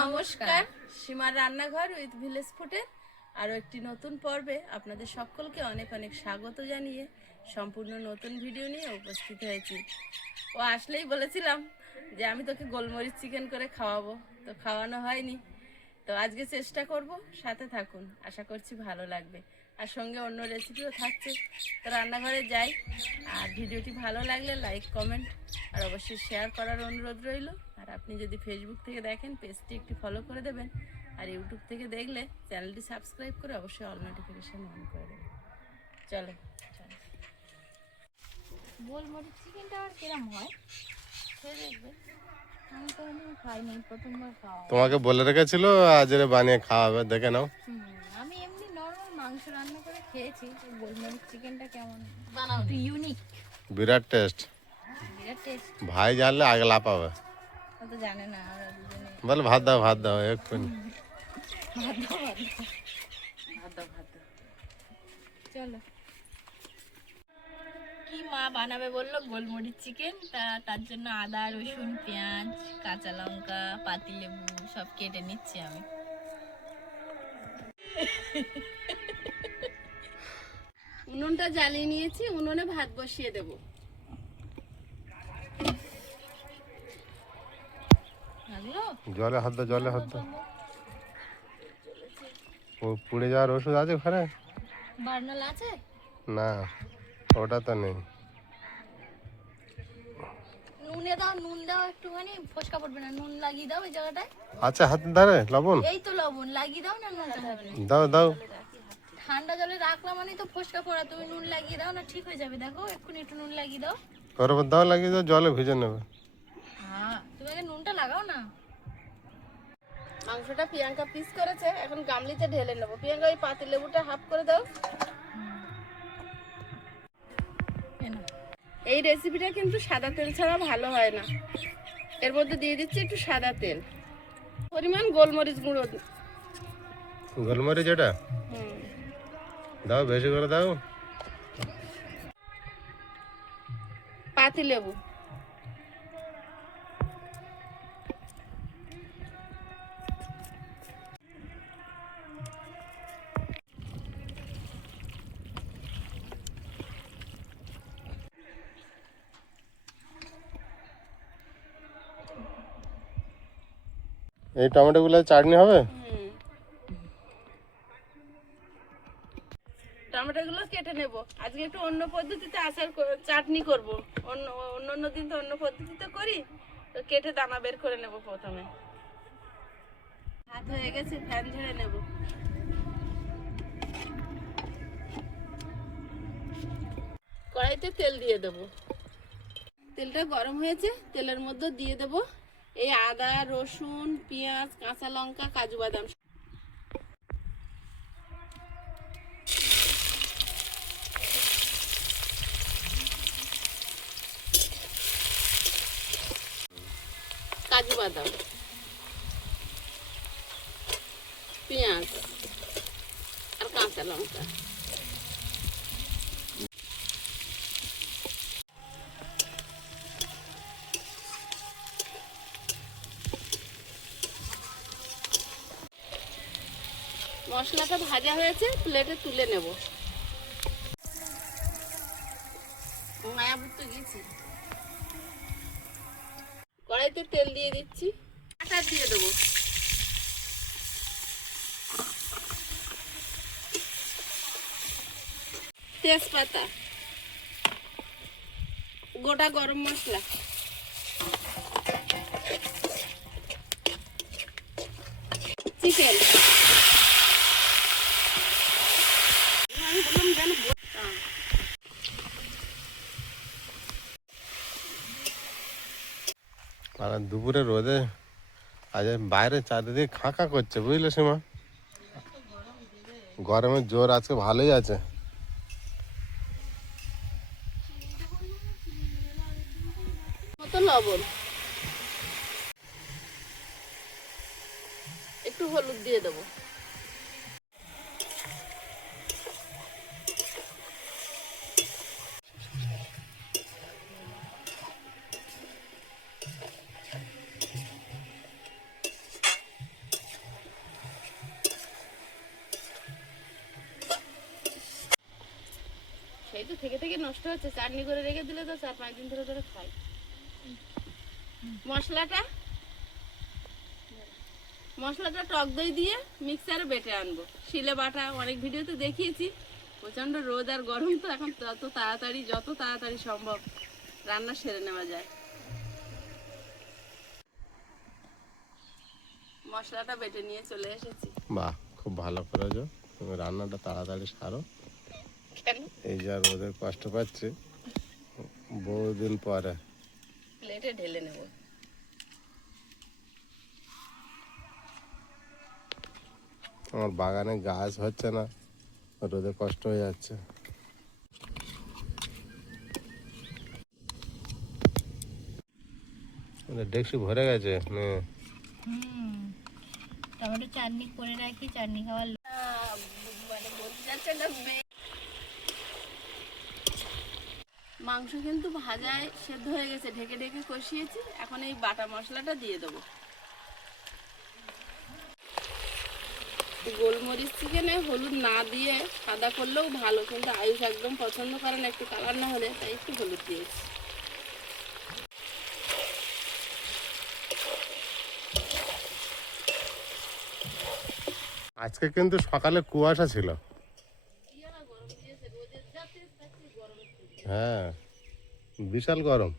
নমস্কার, সীমার রান্নাঘর উইথ ভিলেজ ফুডের আরও একটি নতুন পর্বে আপনাদের সকলকে অনেক অনেক স্বাগত জানিয়ে সম্পূর্ণ নতুন ভিডিও নিয়ে উপস্থিত হয়েছি। ও আসলেই বলেছিলাম যে আমি তোকে গোলমরিচ চিকেন করে খাওয়াবো, তো খাওয়ানো হয়নি। তো আজকে চেষ্টা করব, সাথে থাকুন, আশা করছি ভালো লাগবে। আর সঙ্গে অন্য রেসিপিও থাকছে। তো রান্নাঘরে যাই, আর ভিডিওটি ভালো লাগলে লাইক, কমেন্ট আর অবশ্যই শেয়ার করার অনুরোধ রইল। আর আপনি যদি ফেসবুক থেকে দেখেন, পেজটি একটি ফলো করে দেবেন। আর ইউটিউব থেকে দেখলে চ্যানেলটি সাবস্ক্রাইব করে অবশ্যই অল নোটিফিকেশান অন করে দেবেন। চলো চলো, গোলমরিচ চিকেনটা আর কিরম হয় খেয়ে দেখবে। আমি তো খাইনি, প্রথমবার খাওয়া। তোমাকে বলে রেখেছিল আজ বানিয়ে খাওয়াবে, দেখে নাও। আমি এমনি নর্মাল মাংস রান্না করে খেয়েছি, তো গোলমরিচ চিকেনটা কেমন বানাও, একটু ইউনিক, বিরাট টেস্ট। বিরাট টেস্ট। ভাই জানলে আগে লাপাবে, ও তো জানে না, আমরা দুজনে বলে ভাত দাও এক্ষুনি। ভাত দাও, ভাত দাও। ভাত দাও, ভাত দাও। চলো, কি মা বানাবে বললো গোলমরিচ চিকেন, তার জন্য আদা, রসুন, পেঁয়াজ, কাঁচা লঙ্কা, পাতিলেবু সব কেটে নিচ্ছি আমি। উনুনটা জ্বালিয়ে নিয়েছি, উনুনে ভাত বসিয়ে দেব। জলে হাত দাও, জলে হাত দাও। ও পুড়ে যাওয়ার ওষুধ আছে ওখানে? বার্নাল আছে না, ওটা তো নেই। নুনে দাও, নুন দাও একটুখানি, ফসকা পড়বে না, নুন লাগিয়ে দাও এই জায়গাটায়। আচ্ছা, হাতের ধারে লবণ এই তো লবণ লাগিয়ে দাও না, নুনটা হবে না। দাও দাও। ঠান্ডা জলে রাখলাম মানে তো ফসকা পড়া, তুমি নুন লাগিয়ে দাও না, ঠিক হয়ে যাবে। দেখো এক্ষুনি একটু নুন লাগিয়ে দাও। ওর উপর দাও, লাগিয়ে দাও, জলে ভিজে নেবে। হ্যাঁ, তুমি আগে নুনটা লাগাও না। মাংসটা প্রিয়াঙ্কা পিস করেছে, এখন গামলিতে ঢেলে নেবো। প্রিয়াঙ্কা ওই পাতি লেবুটা হাফ করে দাও। এই রেসিপিটা কিন্তু সাদা তেল ছাড়া ভালো হয় না। এর মধ্যে দিয়ে দিচ্ছি একটু সাদা তেল, পরিমাণ গোলমরিচ গুঁড়ো। গোলমরিচ এটা দাও, বেশি করে দাও। পাতি লেবু, এই টমেটো গুলো চাটনি হবে। টমেটোগুলো কেটে নেব। আজকে একটু অন্য পদ্ধতিতে চাটনি করব। অন্য দিন তো অন্য পদ্ধতিতে করি, তো কেটে দানা বের করে নেব প্রথমে। হাত হয়ে গেছে, ফ্যান ঝেড়ে নেব। কড়াইতে তেল দিয়ে দেব। তেলটা গরম হয়েছে, তেলের মধ্যে দিয়ে দেব এই আদা, রসুন, পেঁয়াজ, কাঁচা লঙ্কা, কাজু বাদাম। কাজু বাদাম, পেঁয়াজ আর কাঁচা লঙ্কা। মশলাটা ভাজা হয়েছে, প্লেটে তুলে নেব। মায়াপুর তো গেছি। কড়াইতে তেল দিয়ে দিচ্ছি, আটা দিয়ে দেবো। তেজপাতা, গোটা গরম মশলা, চিকেন, আর দুপুরে রোদে আজ বাইরে চারিদিকে খাঁকা করছে, বুঝলে সীমা। গরমের জোর আজকে ভালোই আছে। মতো লবণ, একটু হলুদ দিয়ে দেবো। এই তো থেকে থেকে নষ্ট হচ্ছে, চাটনি করে রেখে দিলে তো 4-5 দিন ধরে ধরে খাই। মশলাটা টক দই দিয়ে মিক্সারে বেটে আনবো, শিলে বাটা অনেক ভিডিওতে দেখিয়েছি। প্রচণ্ড রোদ আর গরম, তো এখন যত তাড়াতাড়ি সম্ভব রান্না সেরে নেওয়া যায়। মশলাটা বেটে নিয়ে চলে এসেছি। বাহ, খুব ভালো করেছো। তুমি রান্নাটা তাড়াতাড়ি সারো। কেন? এই যা রোদের কষ্ট পাচ্ছি বহুদিন পরে। প্লেটে ঢেলে নেব। আমার বাগানে গাছ হচ্ছে না, রোদে কষ্ট হয়ে যাচ্ছে। ডেকসি ভরে গেছে। টমেটো চাটনি করে রাখি, চাটনি খাওয়ার মানে বলতে যাচ্ছে না। মাংস কিন্তু ভাজায় সেদ্ধ হয়ে গেছে, ঢেকে ঢেকে কষিয়েছি। এখন এই বাটা মশলাটা দিয়ে দেবো। গোলমরিচ চিকেনে হলুদ না দিয়ে সাদা করলেও ভালো, কিন্তু আয়ুষ একদম পছন্দ করে না একটু কালার না হলে, তাই একটু হলুদ দিয়েছি। আজকে কিন্তু সকালে কুয়াশা ছিল। হ্যাঁ, বিশাল গরম।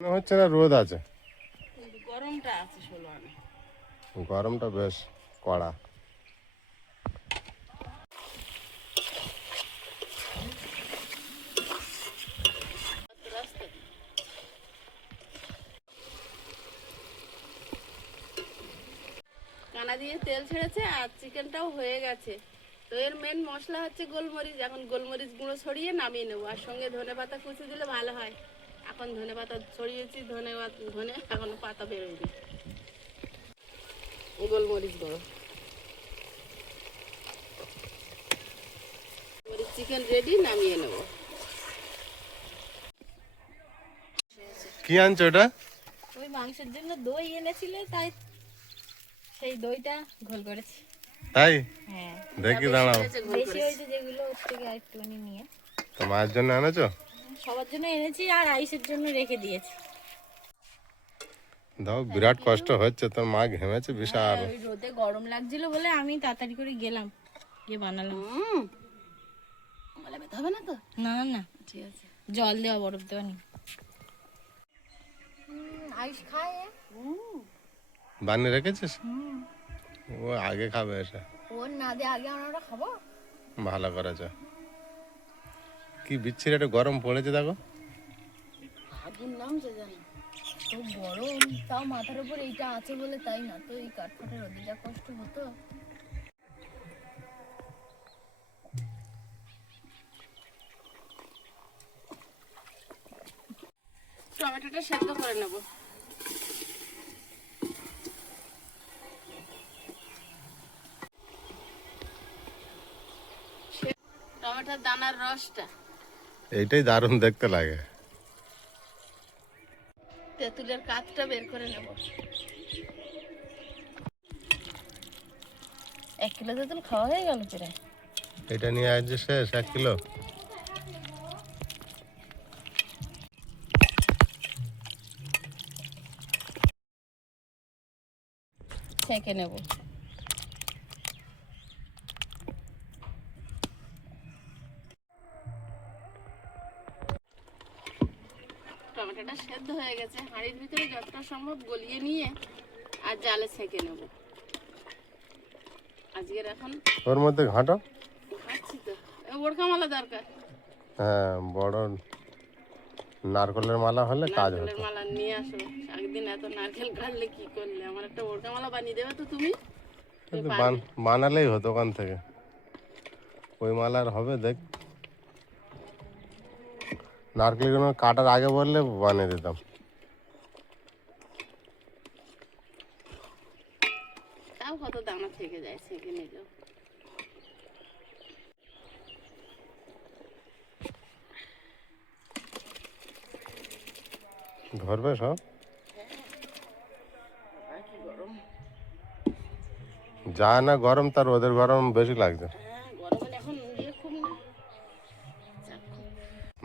মনে হচ্ছে না রোদ আছে, কিন্তু গরমটা আছে ষোলো আনা। গরমটা বেশ কড়া। কানা দিয়ে তেল ছেড়েছে আর চিকেনটাও হয়ে গেছে। তো এর মেন মশলা হচ্ছে গোলমরিচ। এখন গোলমরিচ গুঁড়ো ছড়িয়ে নামিয়ে নেবো, আর সঙ্গে ধনেপাতা কুচি দিলে ভালো হয়। এখন ধনেপাতা ছড়িয়েছি, ধনে এখনো পাতা বেরোয়নি। গোলমরিচ গুঁড়ো, চিকেন রেডি, নামিয়ে নেবো। কি আনছো এটা? ওই মাংসের জন্য দই এনেছিল, তাই সেই দইটা ঘোল করেছি। তাই হ্যাঁ, দেখি, দাঁড়াও। বেশি হয়েছে যেগুলো, ওর থেকে আরেকটুখানি নিয়ে তো মায়ের জন্য এনেছো? সবার জন্য এনেছি আর আইসের জন্য রেখে দিয়েছি। দাও, বিরাট কষ্ট হচ্ছে, তোর মা ঘেমেছে বিশাল। ওই রোদে গরম লাগছিল বলে আমি তাড়াতাড়ি করে গেলাম, গিয়ে বানালাম। বলে ব্যথা হবে না তো? না না, ঠিক আছে। জল দেওয়া, বরফ দেওয়া নেই। আইস খায়। বানিয়ে রেখেছিস? ও আগে খাবে এটা। ওর না দিয়ে আগে আমরা খাবো। ভালো করেছ। কি বিচ্ছিরি একটা গরম পড়েছে দেখো। আগুন নামছে জানি। তো গরম, তাও মাথার উপর এইটা আছে বলে তাই, না তো এই কাঠফাটা রোদে যা কষ্ট হতো। টমেটোটা সেদ্ধ করে নেব। টমেটোর দানার রসটা এইটাই দারুণ দেখতে লাগে। তেঁতুলের কাঠটা বের করে নেব। 1 কিলো তেঁতুল খাওয়া হয়ে গেল প্রায়। এটা নিয়ে আসছে শেষ 1 কিলো। ছেঁকে নেব। টমেটোটা সেদ্ধ হয়ে গেছে, হাঁড়ির ভিতরে যতটা সম্ভব গলিয়ে নিয়ে আর জালে ছেঁকে নেব। আজকের এখন ওর মধ্যে ঘাঁটো। খাচ্ছি তো, ওড়কা মালা দরকার। হ্যাঁ, বড় নারকেলের মালা হলে কাজ নারকেলের হতো। মালা নিয়ে আসো। একদিন এত নারকেল কাটলে কি করলে, আমার একটা ওড়কা মালা বানিয়ে দেবে তো তুমি? কিন্তু বানালেই হতো ওখান থেকে। ওই মালা আর হবে? দেখ, নারকেলগুলো কাটার আগে বললে বানিয়ে দিতাম। তাও কত দানা থেকে যায় ছেঁকে নিলেও। ধরবে সব। আর কি গরম। যা না গরম তার ওদের গরম বেশি লাগছে। হ্যাঁ গরমের এখন খুব না। চাপ খুব।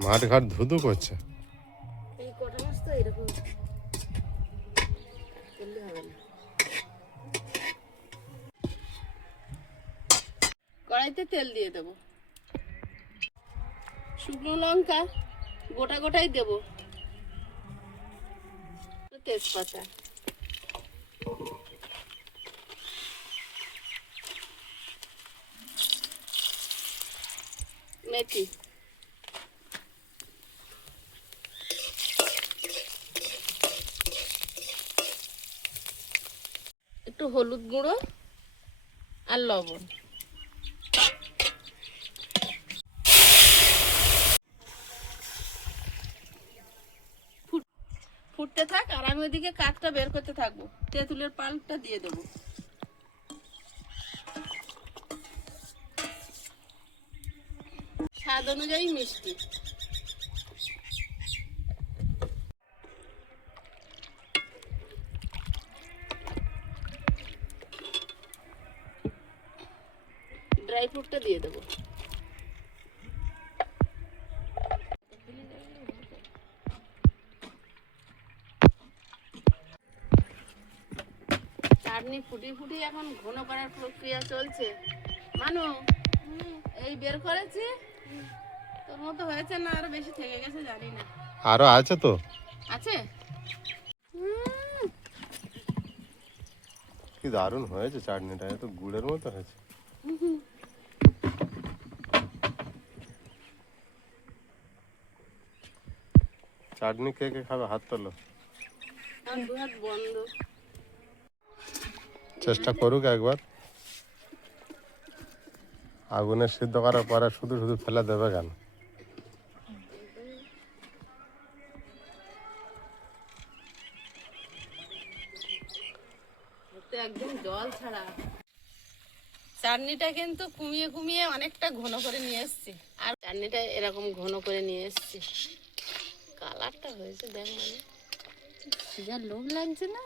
মাঠ ঘাট ধুধু করছে। এই কটা মাছ তো এরকম করলে হবে না। কড়াইতে তেল দিয়ে দেবো, শুকনো লঙ্কা গোটা গোটাই দেবো, তেজপাতা, মেথি, একটু হলুদ গুঁড়ো আর লবণ। ফুটতে থাক আর আমি ওইদিকে কাঠটা বের করতে থাকবো। তেঁতুলের পাল্পটা দিয়ে দেবো। স্বাদ অনুযায়ী মিষ্টি। ড্রাই ফ্রুটটা দিয়ে দেবো। চাটনি ফুটিয়ে ফুটিয়ে এখন ঘন করার প্রক্রিয়া চলছে। মানু এই বের করেছি, তোর মতো হয়েছে না আরো বেশি থেকে গেছে জানি না। আরো আছে তো, আছে। কি দারুণ হয়েছে চাটনিটা, এত গুড়ের মতো হয়েছে। চাটনি কে কে খাবে হাত তোলো। আমার দু হাত বন্ধ। চেষ্টা করুক একবার। আগুনে সিদ্ধ করার পরে শুধু শুধু ফেলে দেবে কেন? একদম জল ছাড়া। চাটনিটা কিন্তু কুমিয়ে কুমিয়ে অনেকটা ঘন করে নিয়ে এসছি। আর চাটনিটা এরকম ঘন করে নিয়ে এসছি। কালারটা হয়েছে দেখ, মানে যা লোভ লাগছে না।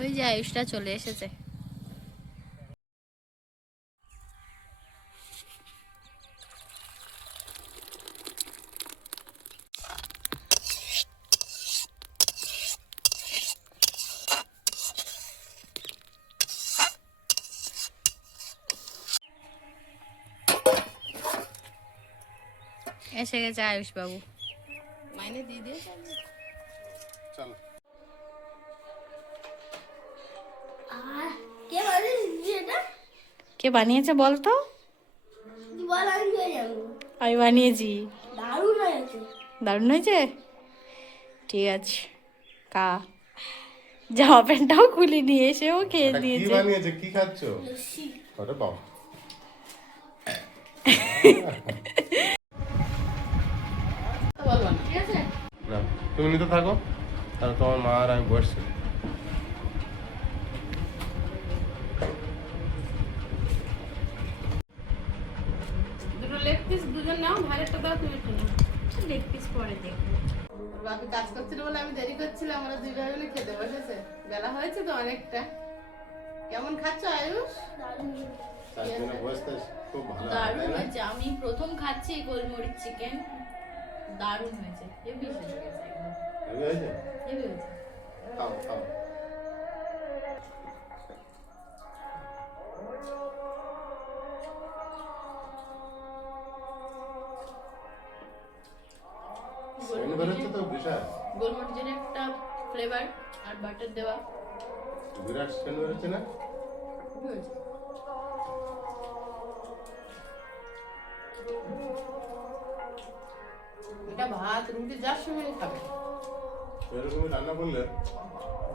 ওই যে আয়ুষটা চলে এসেছে। এসে গেছে আয়ুষ বাবু। মাইনে দিয়ে দিয়ে চলো। কে বানিয়েছে বলতো? আমি বানিয়েছি। দারুণ হয়েছে। ঠিক আছে, কা জামা প্যান্টটাও খুলে নিয়ে এসেও খেয়ে এটা কি দিয়েছে। বানিয়েছে, কি খাচ্ছ? আরে বাবা, বলবো না, ঠিক আছে? না তুমি নিতে থাকো, তাহলে তোমার মা আর আমি বসছি। দুটো লেগ পিস দুজন নাও, ভাইয়েরটা দাও, তুমি একটু নাও। লেগ পিস পরে দেখবো। ওর বাপি কাজ করছিল বলে আমি দেরি করছিলাম, আমরা দুই ভাই মিলে খেতে বসেছে। বেলা হয়েছে তো অনেকটা। কেমন খাচ্ছ আয়ুষ? চাটনিটা বসতে খুব ভালো হয়, দারুণ তাই না? হয়েছে। আমি প্রথম খাচ্ছি এই গোলমরিচ চিকেন। দারুণ হয়েছে, হেভি হয়েছে একদম। হেভি হয়েছে? হেভি হয়েছে। খাও খাও। সেন্ট বেরোচ্ছে তো বিশাল, গোলমরিচের একটা ফ্লেভার আর বাটার দেওয়া। বিরাট সেন্ট বেরোচ্ছে না? হেভি হয়েছে। এটা ভাত রুটি যার সঙ্গে খাবে। এরকমই রান্না করলে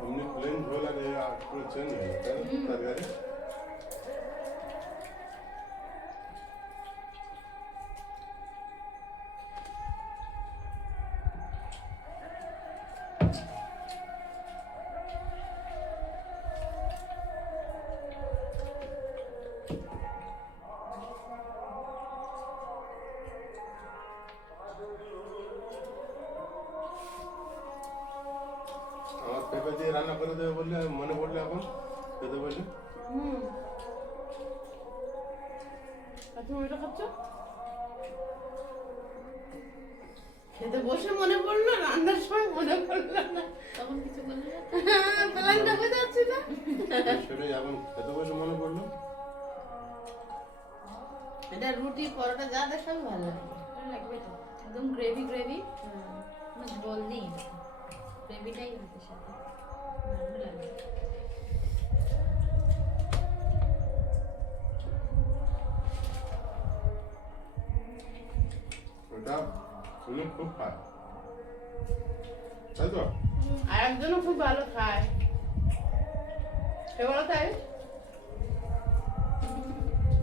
এমনি প্লেন ঝোল আর পুরো চেঞ্জ হয়ে যায়, তাই না? তরকারি আমার পেটে চাপে দিয়ে রান্না করে দেবে বললে মনে পড়লে এখন খেতে বললে আর তুমি ওটা খাচ্ছ? খেতে বসে মনে পড়লো, রান্নার সময় মনে পড়লো না। তখন কিছু বললে প্ল্যানটা বোঝা যাচ্ছে না। সেটাই এখন খেতে বসে মনে পড়লো। এটা রুটি পরোটা যা দেয় সবই ভালো লাগে। ভালো লাগবে তো, একদম গ্রেভি গ্রেভি, জল নেই, গ্রেভিটাই ভাতের সাথে ভালো লাগে। ওটা উনি খুব খায়, তাই তো? আর একজনও খুব ভালো খায়, সে বলো তাই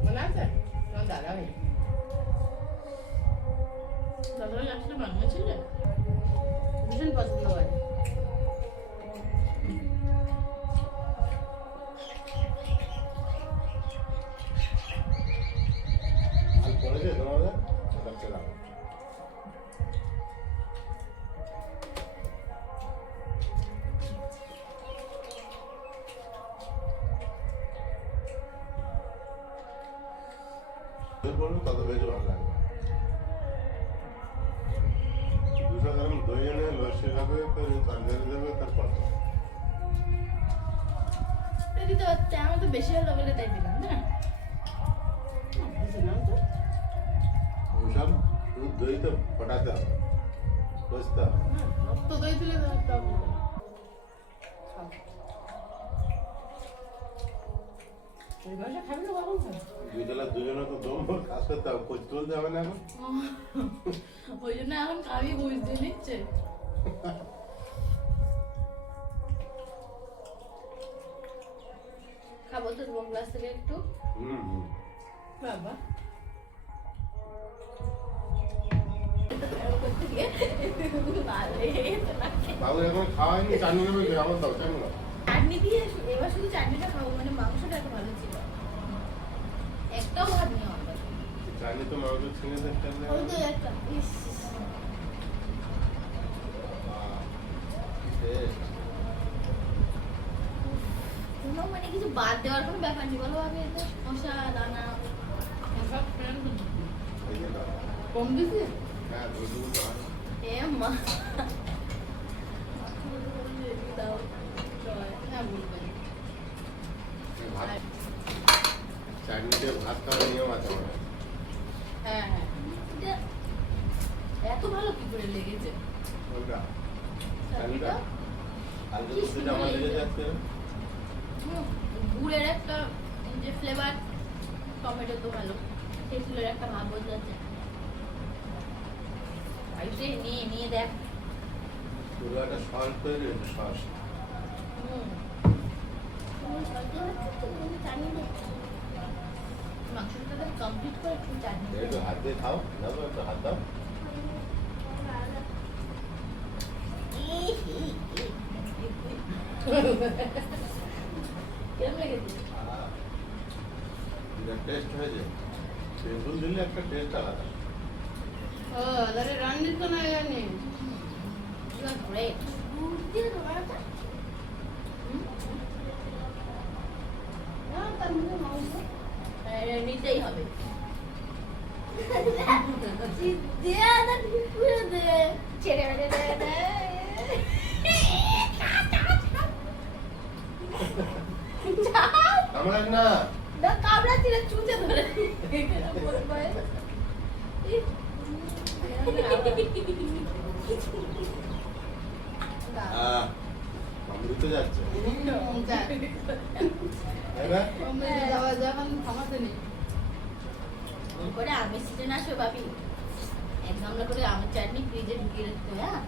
মনে আছে? তোমার দাদা ভাই, দাদা ভাই আসলে বানিয়েছিলে, ভীষণ পছন্দ করে। আর পড়েছে তোমাদের বাচ্চারা? বলবো তত বেশি ভালো লাগবে। 200 গ্রাম দই এনে লস্যি খাবে, তরকারি দেবে, তারপর দিতে হচ্ছে, আমার তো বেশি হলো বলে তাই দিলাম না। ওইসব দুধ দইতে ফোটাতে হবে, কষতে হবে। তো দই তুলে দাও। ওই বয়সে খাবি না, কখন খাবি? বিকেলে দুজনে তো দম কাজ করতে হবে, কোচ তুলতে হবে না এখন। ওই জন্য এখন আমি বুঝতে নিচ্ছে। খাবো তো তোমার গ্লাস থেকে একটু। হুম। বাবা বাবু এখন খাওয়াইনি, চাটনি নেবে, আমার দাও চাটনি দাও। চাটনি দিয়ে এবার শুধু চাটনিটা খাবো, মানে মাংসটা এত ভালো ছিল, একটাও ভাত নেই আমার। চাটনি তো মাংস ছিঁড়ে দেখতে হবে। ওই তো একটা, ইস, কোনো মানে কিছু বাদ দেওয়ার কোনো ব্যাপার নেই, বলো আগে এটা শসা দানা সব ফ্রেন্ড এই যে দাও। কম দিছি। হ্যাঁ, দুধ দাও। এ মা দাও জয়। হ্যাঁ বলবেন। ভাত চাটনি দিয়ে ভাত খাওয়ার নিয়ম আছে আমার। হ্যাঁ হ্যাঁ এটা এত ভালো কি করে লেগেছে কোনটা? চাটনিটা? আলু দুধটা আমার লেগে যাচ্ছে। গুড়ের একটা যে ফ্লেভার, টমেটো তো ভালো, সেই ফুলের একটা ভাব বোঝা যাচ্ছে। আইসে নিয়ে নিয়ে দেখ। পুরো একটা সস তৈরি হয়েছে, সস। মাংসটা কমপ্লিট করে একটু চাটনি একটু হাত দিয়ে খাও, দাও একটু হাত দাও। কেমন লেগেছে? টেস্ট হয়েছে, তেঁতুল দিলে একটা টেস্ট আলাদা। ও তাহলে রান্নির তো না জানি। You are great. নিতেই হবে। ছেড়ে আমার না কামড়া ছিল চুচে ধরে অমৃত যাচ্ছে, তাই না? যাওয়া যখন থামাতে নেই। করে আমের সিজন আসবে ভাবি, এক গামলা করে আমের চাটনি ফ্রিজে ঢুকিয়ে রাখতে, হ্যাঁ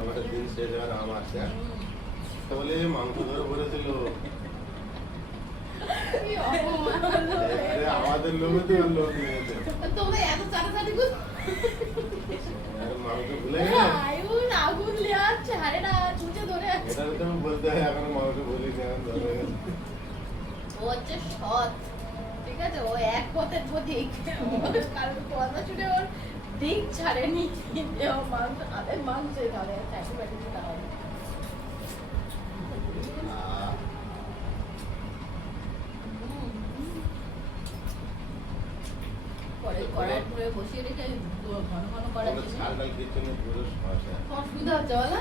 আমাদের দিন শেষ হওয়ার আম আছে, হ্যাঁ? তো বলে মাংস ধরে পড়েছিল, আমাদের লোভে তো লোক নিয়েছে। তোমরা এত চাটাচাটি করো। মাংস ভুলে গেলে আগুন লেয়াচ্ছে, হারে না চুচে ধরে এটা তো আমি বলতে হয়, এখন মাংস ভুলি এখন ধরে গেছে। ও হচ্ছে সৎ, ঠিক আছে, ও এক পথের প্রতীক, কারণ কথা শুনে ওর দিক ছাড়েনি, ও মাংস খাবে, মাংসই খাবে, চাকরি বাড়ি খাবে। ওই কড়াইয়ের উপরে বসিয়ে রেখে আমি ঘন ঘন করার ওগুলো জন্য ঝাল ডাল খেয়েছে না পুরো সমস্যা। অসুবিধা হচ্ছে বলো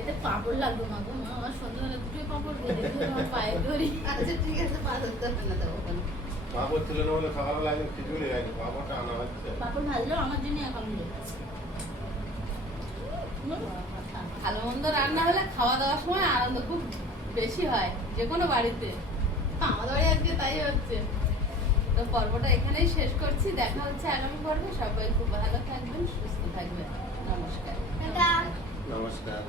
এতে পাঁপড় লাগবে মা গো মা আমার সন্ধ্যাবেলা দুটোই পাঁপড় ভেজে দিয়ে আমার পায়ে ধরি। আচ্ছা ঠিক আছে, পা ধরতে হবে না তো ওখানে। পাপড় ছিল না বলে সকালবেলা একদম খিচুড়ি গেছে, পাপড়টা আনা হচ্ছে। পাঁপড় ভাজলেও আমার জন্য এখন মিলে গেছে। ভালো মন্দ রান্না হলে খাওয়া দাওয়ার সময় আনন্দ খুব বেশি হয় যে কোনো বাড়িতে। আমাদের বাড়ি আজকে তাই হচ্ছে। তো পর্বটা এখানেই শেষ করছি, দেখা হচ্ছে আগামী পর্বে। সবাই খুব ভালো থাকবেন, সুস্থ থাকবেন। নমস্কার। টাটা। নমস্কার।